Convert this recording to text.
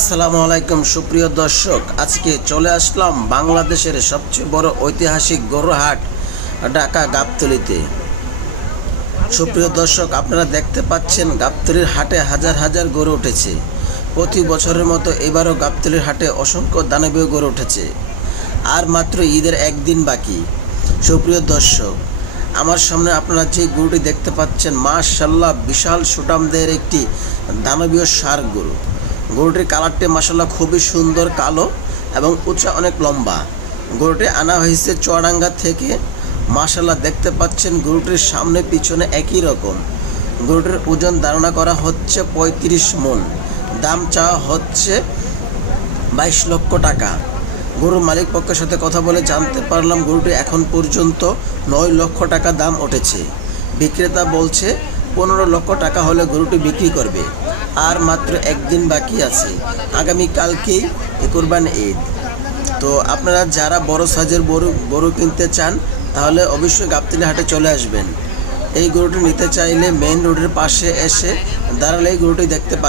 আসসালামু আলাইকুম, সুপ্রিয় দর্শক। আজকে চলে আসলাম বাংলাদেশের সবচেয়ে বড় ঐতিহাসিক গরুহাট, ঢাকা গাবতলিতে। সুপ্রিয় দর্শক, আপনারা দেখতে পাচ্ছেন গাবতলির হাটে হাজার হাজার গরু উঠেছে। প্রতি বছরের মতো এবারও গাবতলির হাটে অসংখ্য দানবীয় গরু উঠেছে। আর মাত্র ঈদের একদিন বাকি। সুপ্রিয় দর্শক, আমার সামনে আপনারা যে গরুটি দেখতে পাচ্ছেন মাশাল্লাহ বিশাল সুটামদের একটি দানবীয় সার গরু। গরুটির কালারটি মাসাল্লাহ খুবই সুন্দর কালো এবং উঁচা অনেক লম্বা। গরুটি আনা হয়েছে চুয়াডাঙ্গা থেকে। মাসাল্লাহ দেখতে পাচ্ছেন গরুটির সামনে পিছনে একই রকম। গরুটির ওজন ধারণা করা হচ্ছে পঁয়ত্রিশ মন। দাম চাওয়া হচ্ছে বাইশ লক্ষ টাকা। গরুর মালিক পক্ষের সাথে কথা বলে জানতে পারলাম গরুটি এখন পর্যন্ত নয় লক্ষ টাকা দাম উঠেছে। বিক্রেতা বলছে, পনেরো লক্ষ টাকা হলে গরুটি বিক্রি করবে। আর মাত্র একদিন বাকি আছে। আগামীকালকেই কালকেই কোরবান ঈদ। তো আপনারা যারা বড় সাজের বড়, গরু কিনতে চান, তাহলে অবশ্যই গাবতলি হাটে চলে আসবেন। এই গরুটি নিতে চাইলে মেইন রোডের পাশে এসে দাঁড়ালে এই গরুটি দেখতে পারেন